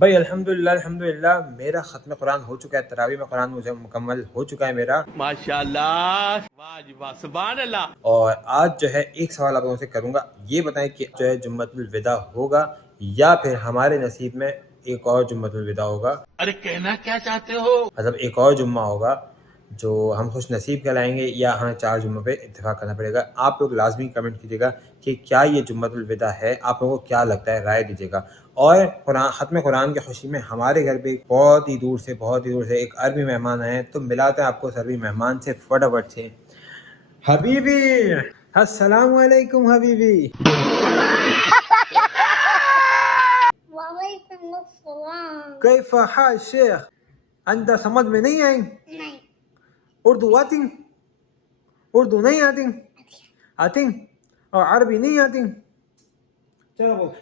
भाई अल्हम्दुलिल्लाह अल्हम्दुलिल्लाह मेरा ख़त्म कुरान हो चुका है। तरावी में कुरान मुझे मुकम्मल हो चुका है मेरा, माशाल्लाह, वाह जी वाह, सुभान अल्लाह। और आज जो है एक सवाल आप लोगों से करूँगा। ये बताएं कि जो है जुम्मतुल विदा होगा या फिर हमारे नसीब में एक और जुम्मतुल विदा होगा। अरे कहना क्या चाहते हो? मतलब एक और जुम्मा होगा जो हम खुश नसीब कहलाएंगे, या हमें 4 जुम्मों पे इत्तेफाक करना पड़ेगा। आप लोग लाजमी कमेंट कीजिएगा कि क्या ये जुम्मतुल विदा है, आप लोगों को क्या लगता है, राय दीजिएगा। और कुरान ख़त्म कुरान की खुशी में हमारे घर पे बहुत ही दूर से एक अरबी मेहमान आए हैं, तो मिलाते हैं आपको उस अरबी मेहमान से फटाफट से। हबीबी, अस्सलाम वालेकुम हबीबी। वालेकुम अस्सलाम। कैफ हाल शेख? अंदर समझ में नहीं आई? नहीं। उर्दू आती? उर्दू नहीं आती? आती? और अरबी नहीं आती? चलो बोल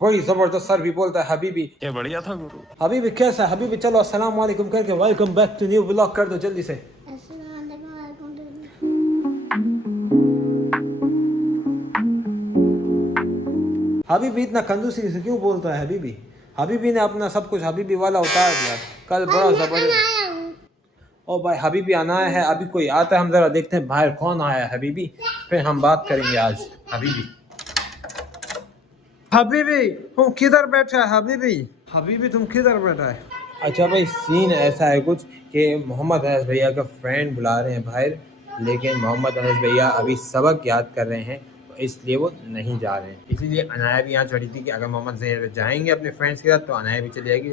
बड़ी जबरदस्त सर भी बोलता है हबीबी। ये बढ़िया था गुरु। हबीबी कैसा हबीबी? चलो अस्सलाम वालेकुम करके welcome back to new vlog कर दो जल्दी से। हबीबी इतना कंजूसी से क्यों बोलता है हबीबी? हबीबी ने अपना सब कुछ हबीबी वाला उतार दिया कल, बड़ा जबरदस्त। ओ भाई हबीबी आना है, अभी कोई आता है, हम जरा देखते हैं बाहर कौन आया है हबीबी, फिर हम बात करेंगे आज। हबीबी हबीबी तुम किधर बैठा है हबीबी? हबीबी तुम किधर बैठा है? अच्छा भाई सीन ऐसा है कुछ कि मोहम्मद अनस भैया का फ्रेंड बुला रहे हैं बाहर, लेकिन मोहम्मद अनस भैया अभी सबक याद कर रहे हैं, तो इसलिए वो नहीं जा रहे हैं। इसीलिए अनाया भी यहाँ चढ़ी थी कि अगर मोहम्मद जहर जाएंगे अपने फ्रेंड्स के साथ तो अनाया भी चली जाएगी,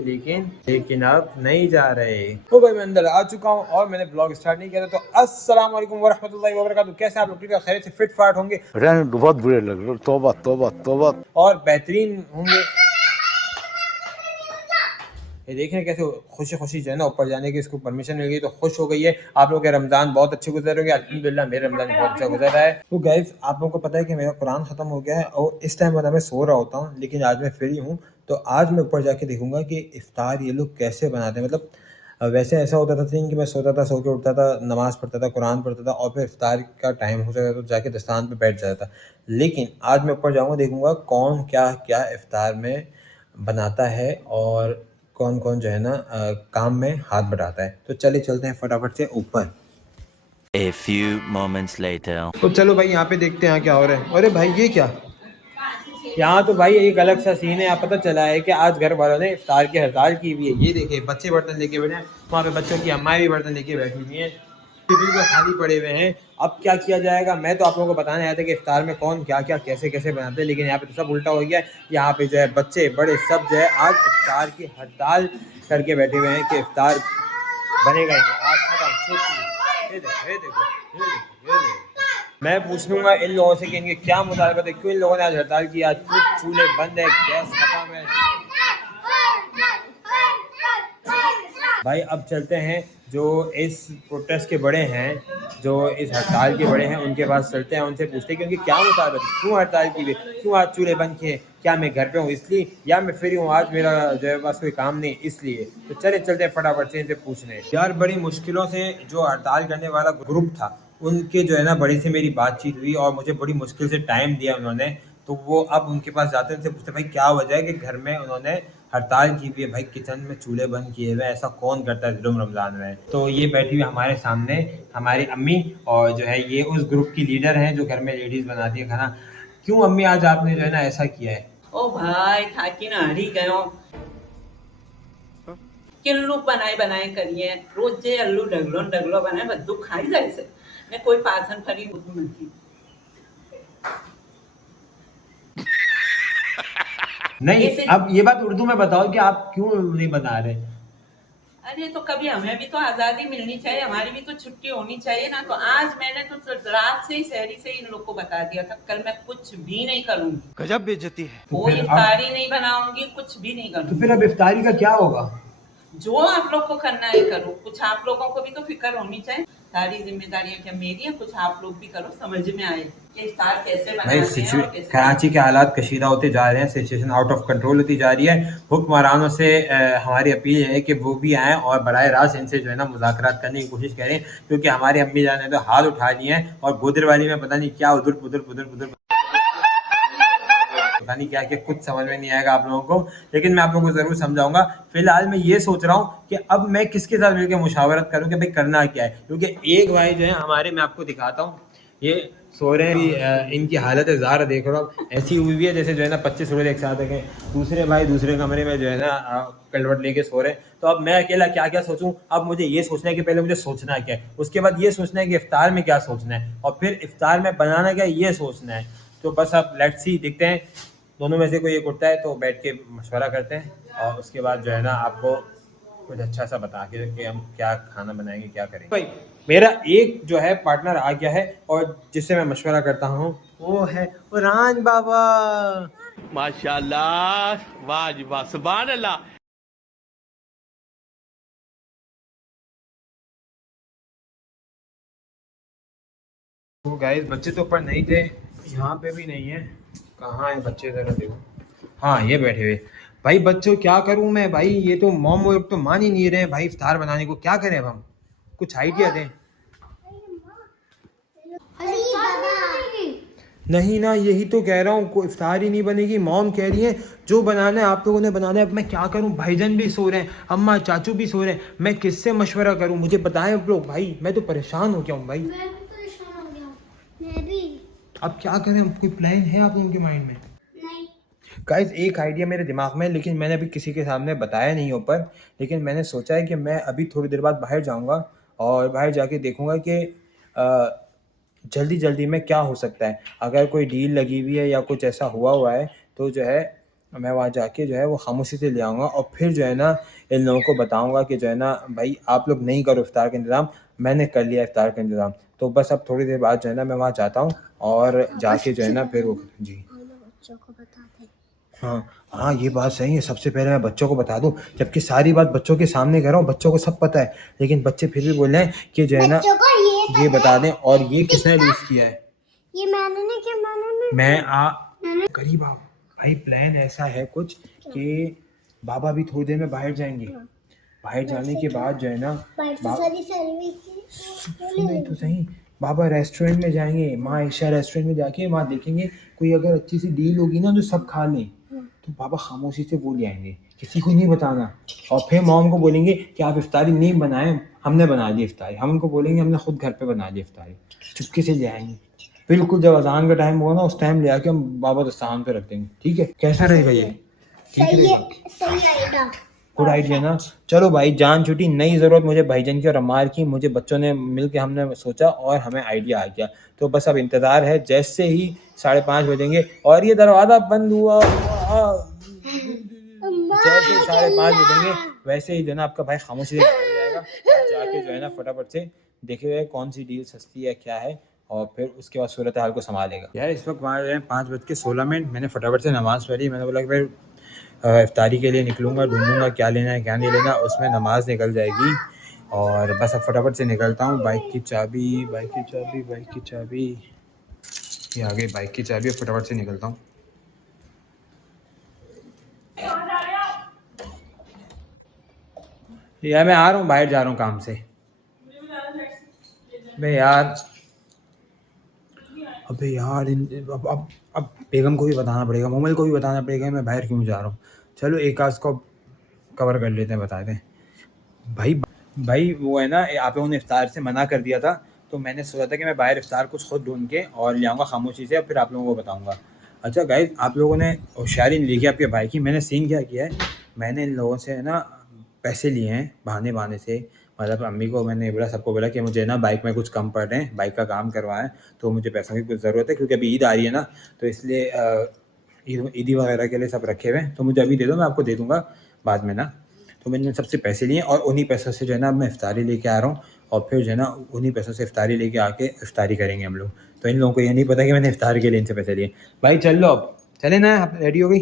लेकिन अब नहीं जा रहे। तो भाई मैं अंदर आ चुका हूँ और मैंने ब्लॉग स्टार्ट नहीं किया था। तो अस्सलाम वालेकुम वरहमतुल्लाहि वबरकातुहू। कैसे आप लोग? ठीक है, खैरियत से फिट फाट होंगे बहुत बुरे लग रहे। तौबा तौबा तौबा। और बेहतरीन होंगे। ये देखें कैसे खुशी खुशी जो है ना ऊपर जाने की इसको परमिशन मिल गई, तो खुश हो गई है। आप लोग के रमज़ान बहुत अच्छे गुजर होंगे, अल्हम्दुलिल्लाह मेरे रमज़ान बहुत अच्छा गुजर रहा है। तो गाइस आप लोगों को पता है कि मेरा कुरान ख़त्म हो गया है और इस टाइम मैं सो रहा होता हूँ, लेकिन आज मैं फ्री हूँ। तो आज मैं ऊपर जाके देखूंगा कि इफ्तार ये लोग कैसे बनाते हैं। मतलब वैसे ऐसा होता था कि मैं सोता था, सो के उठता था, नमाज़ पढ़ता था, कुरान पढ़ता था और फिर इफ्तार का टाइम हो जाता था तो जाके दस्तान पे बैठ जाता था। लेकिन आज मैं ऊपर जाऊँगा, देखूँगा कौन क्या क्या इफ्तार में बनाता है और कौन कौन जो है ना काम में हाथ बढ़ाता है। तो चले चलते हैं फटाफट से ऊपर। A few moments later. तो चलो भाई यहाँ पे देखते हैं क्या हो रहा है। अरे भाई ये क्या, यहाँ तो भाई एक अलग सा सीन है। यहाँ पता चला है कि आज घर वालों ने इफ्तार की हड़ताल की हुई है। ये देखिए बच्चे बर्तन लेके बैठे हैं, वहाँ पे बच्चों की अम्माएं भी बर्तन लेके बैठी हुई हैं, बिल्कुल खाली पड़े हुए हैं। अब क्या किया जाएगा? मैं तो आप लोगों को बताने आया था कि इफ्तार में कौन क्या क्या कैसे कैसे बनाते हैं, लेकिन यहाँ पे तो सब उल्टा हो गया है। यहाँ पे जो है बच्चे बड़े सब जो है आज इफ्तार की हड़ताल करके बैठे हुए हैं कि इफ्तार बनेगा ही नहीं आज, खत्म। ये देखो ये देखो ये देखो ये देखो। मैं पूछ लूँगा इन लोगों से कि इनके क्या मुतालबत है, क्यों इन लोगों ने आज हड़ताल की? आज कुछ चूल्हे बंद है, गैस खत्म है। भाई अब चलते हैं जो इस प्रोटेस्ट के बड़े हैं, जो इस हड़ताल के बड़े हैं, उनके पास चलते हैं, उनसे पूछते हैं कि उनकी क्या मुताबिक क्यों हड़ताल की हुई, क्यों आज चूल्हे बंद किए। क्या मैं घर पे हूँ इसलिए, या मैं फ्री हूँ आज मेरा जो है बस कोई काम नहीं इसलिए। तो चलते हैं फटाफट से इनसे पूछने। यार बड़ी मुश्किलों से जो हड़ताल करने वाला ग्रुप था उनके जो है ना बड़े से मेरी बातचीत हुई और मुझे बड़ी मुश्किल से टाइम दिया उन्होंने। तो वो अब उनके पास जाते हैं, उनसे पूछते भाई क्या वजह है कि घर में उन्होंने हड़ताल की हुई है। भाई किचन में चूल्हे बंद किए हुए, ऐसा कौन करता है जुल्म रमज़ान में? तो ये बैठी हुई हमारे सामने हमारी अम्मी, और जो है ये उस ग्रुप की लीडर हैं जो घर में लेडीज़ बनाती है खाना। क्यों अम्मी आज आपने जो है ना ऐसा किया है? ओ भाई थाकी ना हरी गयो किल्लू बनाए बनाए करिए रोज जे अल्लू डगलो बनाए बद्दू खाई जाए से ने कोई पासन फरी उर्दू नहीं नहीं अब ये बात उर्दू में बताओ कि आप क्यों नहीं बना रहे? अरे तो कभी हमें भी तो आजादी मिलनी चाहिए, हमारी भी तो छुट्टी होनी चाहिए ना। तो आज मैंने तो रात से ही शहरी से इन लोग को बता दिया था कल मैं कुछ भी नहीं करूंगी, गजब बेइज्जती है। कोई इफ्तारी नहीं बनाऊंगी, कुछ भी नहीं तो करूंगी। फिर अब इफ्तारी का क्या होगा? जो आप लोग को करना है करो, कुछ आप लोगों को भी तो फिक्र होनी चाहिए। सारी जिम्मेदारियां क्या मेरी है, कुछ आप लोग भी करो, समझ में आए कि इफ्तार कैसे भाई बनाते हैं और कैसे कराची के हालात कशीदा होते जा रहे हैं, सिचुएशन आउट ऑफ कंट्रोल होती जा रही है। हुक्मरानों से हमारी अपील है कि वो भी आएँ और बराह रास्त इनसे जो है ना मुज़ाकरात करने की कोशिश करें, क्योंकि हमारी अम्मी जान ने तो हाथ उठा लिए हैं और गोदरवाली में पता नहीं क्या उधर उधर उधर उधर पता नहीं क्या कुछ समझ में नहीं आएगा आप लोगों को, लेकिन मैं आप लोगों को ज़रूर समझाऊंगा। फिलहाल मैं ये सोच रहा हूँ कि अब मैं किसके साथ मिलकर मुशावरत करूँ कि भाई करना क्या है, क्योंकि एक भाई जो है हमारे, मैं आपको दिखाता हूँ, ये सो रहे हैं, इनकी हालत ज़ार देख रहा हूँ, ऐसी हुई हुई है जैसे जो है ना 25 रोज़ एक साथ हैं। दूसरे भाई दूसरे कमरे में जो है ना कलवट लेके सो रहे हैं। तो अब मैं अकेला क्या क्या सोचूं? अब मुझे ये सोचना है कि पहले मुझे सोचना क्या है, उसके बाद ये सोचना है कि इफ्तार में क्या सोचना है, और फिर इफ्तार में बनाना क्या ये सोचना है। तो बस अब लेट्स सी, देखते हैं दोनों में से कोई एक उठता है तो बैठ के मशवरा करते हैं और उसके बाद जो है ना आपको कुछ अच्छा सा बता के कि हम क्या खाना बनाएंगे, क्या करेंगे। भाई मेरा एक जो है पार्टनर आ गया है और जिससे मैं मशवरा करता हूँ वो है उरान बाबा। माशाल्लाह, वाह जी वाह, सुभान अल्लाह। तो गाइस बच्चे तो ऊपर नहीं थे, यहाँ पे भी नहीं है, कहाँ है बच्चे ज़रा देखो। हाँ ये बैठे हुए। भाई बच्चों क्या करूँ मैं भाई, ये तो मॉम वो तो मान ही नहीं रहे भाई इफ्तार बनाने को, क्या करें अब हम, कुछ आइडिया दें। नहीं ना, यही तो कह रहा हूँ, कोई इफ्तार ही नहीं बनेगी, मॉम कह रही है जो बनाना है आप लोगों ने बनाना है। अब मैं क्या करूँ, भाईजान भी सो रहे हैं, अम्मा चाचू भी सो रहे हैं, मैं किससे मशवरा करूँ, मुझे बताएं आप लोग। भाई मैं तो परेशान हो गया हूँ भाई। मैं भी परेशान हो गया हूँ। मैं भी। अब क्या करें, कोई प्लान है आप लोगों के माइंड में? नहीं। गाइस एक आइडिया मेरे दिमाग में है, लेकिन मैंने अभी किसी के सामने बताया नहीं ऊपर, लेकिन मैंने सोचा है कि मैं अभी थोड़ी देर बाद बाहर जाऊंगा और बाहर जाके देखूंगा कि जल्दी जल्दी में क्या हो सकता है। अगर कोई डील लगी हुई है या कुछ ऐसा हुआ है तो जो है मैं वहाँ जाके जो है वो खामोशी से ले आऊँगा और फिर जो है ना इन लोगों को बताऊँगा कि जो है ना भाई आप लोग नहीं करो इफ्तार का इंतज़ाम, मैंने कर लिया इफ्तार का इंतज़ाम। तो बस अब थोड़ी देर बाद जो है ना मैं वहाँ जाता हूँ और जाके जो है ना फिर वो जी बच्चों को बताते। हाँ ये बात सही है, सबसे पहले मैं बच्चों को बता दूं, जबकि सारी बात बच्चों के सामने कर रहा हूँ, बच्चों को सब पता है, लेकिन बच्चे फिर भी बोल रहे हैं कि जो है ना ये बता दें। और ये किसने लूज किया है? ये मैंने नहीं किया, मैंने मैं गरीब भाई प्लान ऐसा है कुछ कि बाबा भी थोड़ी देर में बाहर जाएंगे, बाहर जाने के बाद जो है ना नहीं तो सही, बाबा रेस्टोरेंट में जाएंगे, माँ ईशा रेस्टोरेंट में जाके वहाँ देखेंगे कोई अगर अच्छी सी डील होगी ना जो सब खा लें, तो बाबा खामोशी से वो ले आएंगे, किसी को नहीं बताना। और फिर मॉम को बोलेंगे कि आप इफ्तारी नहीं बनाएं, हमने बना ली इफ्तारी, हम उनको बोलेंगे हमने खुद घर पे बना ली इफ्तारी, चुपके से ले आएंगे। बिल्कुल जब अजान का टाइम होगा ना उस टाइम ले आके हम बाबा दस्तान पे रख देंगे, ठीक है? कैसा रहेगा ये? सही आइडिया। गुड आइडिया ना। चलो भाई जान छुट्टी, नई ज़रूरत मुझे भाईजान की और अम्मार की, मुझे बच्चों ने मिल के हमने सोचा और हमें आइडिया आ गया। तो बस अब इंतज़ार है, जैसे ही 5:30 बजेंगे और ये दरवाज़ा बंद हुआ, जैसे 5:30 बजेंगे वैसे ही जो है ना आपका भाई खामोशी से निकल जाएगा और जाके जो है ना फटाफट से देखे कौन सी डील सस्ती है क्या है, और फिर उसके बाद सूरत हाल को संभालेगा। यार इस वक्त 5:16, मैंने फटाफट से नमाज़ पढ़ी, मैंने बोला कि भाई इफ्तारी के लिए निकलूँगा, ढूंढूंगा क्या लेना है क्या नहीं लेना, उसमें नमाज निकल जाएगी। और बस अब फटाफट से निकलता हूँ। बाइक की चाबी ये आ गई, बाइक की चाबी, फटाफट से निकलता हूँ। यार मैं आ रहा हूँ, बाहर जा रहा हूँ काम से। अबे यार अब बेगम को भी बताना पड़ेगा, मोमल को भी बताना पड़ेगा मैं बाहर क्यों जा रहा हूँ। चलो एक आध को कवर कर लेते हैं, बता दें। भाई वो है ना, आप लोगों ने इफ्तार से मना कर दिया था, तो मैंने सोचा था कि मैं बाहर इफ्तार कुछ खुद ढूंढ के और ले आऊँगा खामोशी से, और फिर आप लोगों को बताऊँगा। अच्छा गाइस, आप लोगों ने होशियारी नहीं लिखी आपके भाई की। मैंने सीन क्या किया है, मैंने इन लोगों से है ना पैसे लिए हैं बहाने से। मतलब अम्मी को मैंने बोला, सबको बोला कि मुझे ना बाइक में कुछ कम पड़ रहे हैं, बाइक का काम करवाएं, तो मुझे पैसों की कुछ ज़रूरत है, क्योंकि अभी ईद आ रही है ना, तो इसलिए ईदी वगैरह के लिए सब रखे हुए हैं, तो मुझे अभी दे दो, मैं आपको दे दूँगा बाद में ना। तो मैंने सबसे पैसे लिए और उन्हीं पैसों से जो है ना अब मैं इफ्तारी लेके आ रहा हूँ, और फिर जो है ना उन्हीं पैसों से इफ्तारी लेके आके इफ्तारी करेंगे हम लोग। तो इन लोगों को ये नहीं पता कि मैंने इफ्तार के लिए इनसे पैसे लिए। भाई चल लो, अब चले ना, आप रेडी हो गई?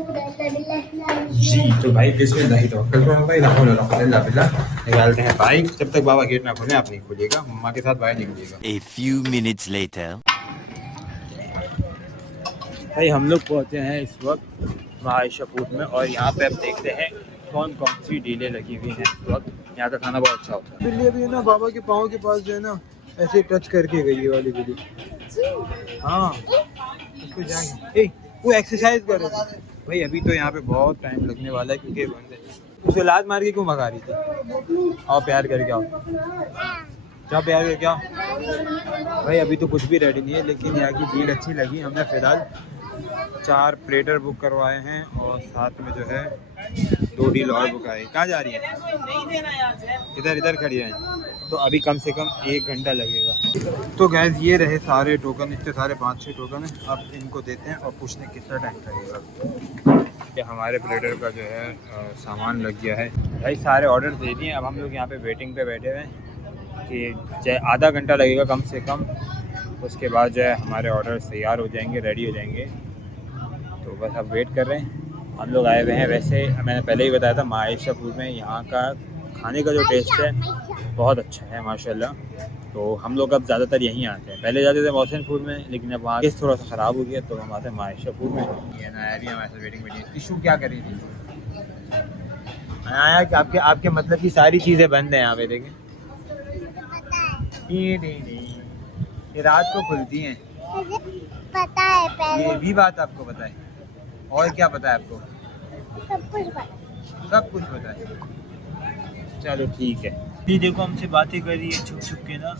जी तो भाई बिस्मिल्लाह निकालते हैं बाइक। जब तक बाबा गेट ना खोले आप नहीं खोलिएगा, मम्मा के साथ बाहर निकलिएगा। A few minutes later. भाई हम लोग पहुँचे हैं इस वक्त आयशा फूड में और यहाँ पे अब देखते हैं कौन कौन सी डीलें लगी हुई हैं इस वक्त। यहाँ का खाना बहुत अच्छा होता है। बिल्ली अभी ना बाबा के पाँव के पास जो है ना ऐसे टच करके गई है वाली बिल्ली। हाँ उसको जाएंगे वो एक्सरसाइज कर रहे थे भाई। अभी तो यहाँ पे बहुत टाइम लगने वाला है क्योंकि बंद है। उसे लात मार के क्यों भगा रही थी? आओ प्यार करके आओ, क्या प्यार करके आओ भाई। अभी तो कुछ भी रेडी नहीं है लेकिन यहाँ की भीड़ अच्छी लगी। हमने फ़िलहाल 4 प्लेटर बुक करवाए हैं और साथ में जो है 2 डील और बुक आए। कहाँ जा रही है? इधर खड़ी है। तो अभी कम से कम 1 घंटा लगेगा। तो गैस ये रहे सारे टोकन, इतने सारे 5-6 टोकन हैं। अब इनको देते हैं और पूछते हैं कितना टाइम लगेगा। कि हमारे प्लेटर का जो है सामान लग गया है भाई। सारे ऑर्डर दे दिए। अब हम लोग यहाँ पे वेटिंग पे बैठे हुए हैं कि चाहे आधा घंटा लगेगा कम से कम। उसके बाद जो है हमारे ऑर्डर तैयार हो जाएंगे, रेडी हो जाएंगे। तो बस अब वेट कर रहे हैं। हम लोग आए हुए हैं। वैसे मैंने पहले ही बताया था आयशा फूड में यहाँ का खाने का जो टेस्ट है बहुत अच्छा है माशाल्लाह। तो हम लोग अब ज़्यादातर यहीं आते हैं। पहले जाते थे मोहसिन फूड में लेकिन अब वहाँ थोड़ा सा ख़राब हो गया तो हम आते हैं आयशा फूड में। ये नायारी हमारे साथ वेटिंग टिशू क्या कर रही थी? आया कि आपके मतलब की सारी चीज़ें बंद हैं यहाँ पे। देखें ये रात को खुलती हैं। पता है पहले। ये भी बात आपको पता है? और क्या पता है आपको? सब कुछ पता है। चलो ठीक है। ये देखो हमसे बातें कर रही है छुप छुप के ना।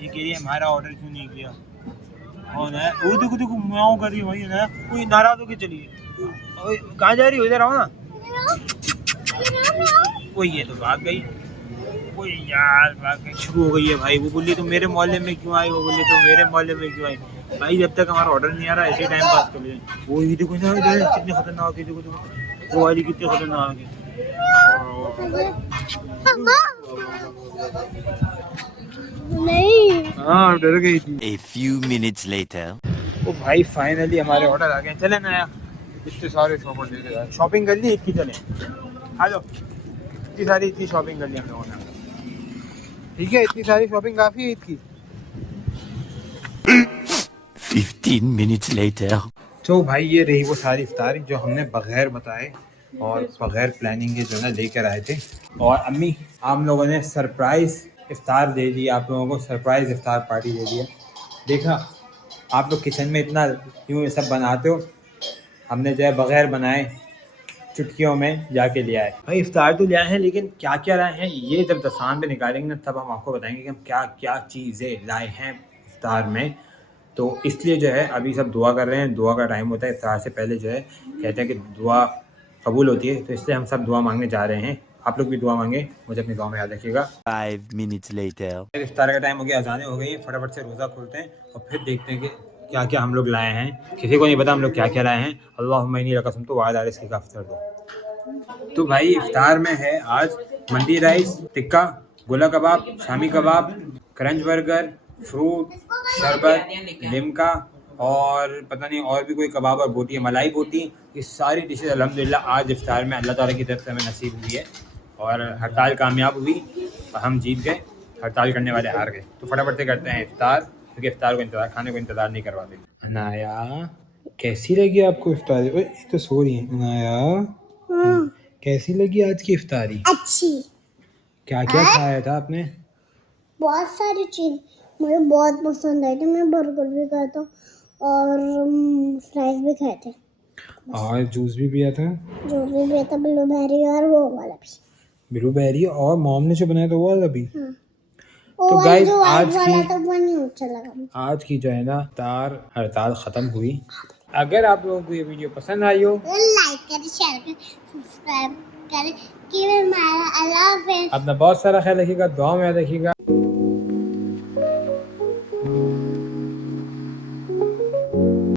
ये कह रही है हमारा ऑर्डर क्यों नहीं किया। और है वो देखो म्याऊं कर रही है वही ना। कोई नाराज होके चलिए। कहाँ जा रही हो? इधर आओ ना। वही है तो भाग गई। वो यार भाग गई, शुरू हो गई है भाई। वो बोली तो मेरे मोहल्ले में क्यों आई, वो बोली तो मेरे मोहल्ले में क्यों आई। भाई जब तक हमारा ऑर्डर नहीं आ रहा ऐसे टाइम पास कर ले। वो ये देखो ना कितने खतरनाक है। देखो वो वाली कितने खतरनाक है। नहीं हाँ डर गई थी। A few minutes later. ओ भाई फाइनली हमारे ऑर्डर आ गए। चले ना यार इतने सारे शॉपर लेके जाए। शॉपिंग कर ली ईद की। चले आ जाओ। इतनी शॉपिंग कर ली हम लोगों ने। ठीक है इतनी सारी शॉपिंग काफ़ी है ईद की। 15 minutes later. तो भाई ये रही वो सारी इफ्तारी जो हमने बग़ैर बताए और बग़ैर प्लानिंग के जो है लेकर आए थे। और अम्मी आप लोगों ने सरप्राइज़ इफ्तार दे दिया। आप लोगों को सरप्राइज़ इफ्तार पार्टी दे दिया। देखा आप लोग किचन में इतना क्यों ये सब बनाते हो। हमने जो है बग़ैर बनाए चुटकियों में जाके ले आए। भाई इफ्तार तो ले आए हैं लेकिन क्या क्या लाए हैं ये जब दस्तान पे निकालेंगे ना तब हम आपको बताएंगे कि हम क्या क्या चीज़ें लाए हैं इफ्तार में। तो इसलिए जो है अभी सब दुआ कर रहे हैं। दुआ का टाइम होता है इफ्तार से पहले जो है कहते हैं कि दुआ कबूल होती है। तो इसलिए हम सब दुआ मांगने जा रहे हैं। आप लोग भी दुआ मांगे, मुझे अपनी दुआ में याद रखिएगा। 5 minutes later. इफ्तार का टाइम हो गया, अज़ानें हो गई। फटाफट से रोज़ा खोलते हैं और फिर देखते हैं कि क्या क्या हम लोग लाए हैं। किसी को नहीं पता हम लोग क्या क्या लाए हैं। अल्लाहुम्मा इन्नी कसम तो वाद आरिस का अफ्तर दो। तो भाई इफ्तार में है आज मंडी राइस, टिक्का, गोला कबाब, shami kebab, crunch burger, fruit, शरबत, लिमका और पता नहीं और भी कोई कबाब और बोटी है, मलाई बोटी। ये सारी डिशेज अल्हम्दुलिल्लाह आज इफ्तार में अल्लाह ताला की तरफ से हमें नसीब हुई है। और हड़ताल कामयाब हुई और हम जीत गए। हड़ताल करने वाले हार गए। तो फटाफट से करते हैं इफ्तार क्योंकि इफ्तार को इंतज़ार खाने को इंतज़ार नहीं करवाते। अनाया कैसी लगी आपको इफ्तारी? ओए तो सो रही है अनाया। कैसी लगी आज की इफ्तारी? अच्छी। क्या क्या खाया था आपने? बहुत सारी चीज मुझे बहुत पसंद आई थी। मैं बर्गर भी खाया था और फ्राइज भी खाए थे और जूस भी पिया था। जो भी पिया था ब्लूबेरी और वो वाला भी। ब्लूबेरी और मॉम ने जो बनाया था वो वाला भी। हाँ। तो गाइस आज वाला तो वो नहीं अच्छा लगा। आज की जो है ना इफ्तार हड़ताल ख़त्म हुई। अगर आप लोगों को ये वीडियो पसंद आई हो तो लाइक करें, शेयर करें, सब्सक्राइब करें। कि हमारा अल्लाह हाफ़िज़। अपना बहुत सारा ख्याल रखिएगा, दुआ में याद रखिएगा।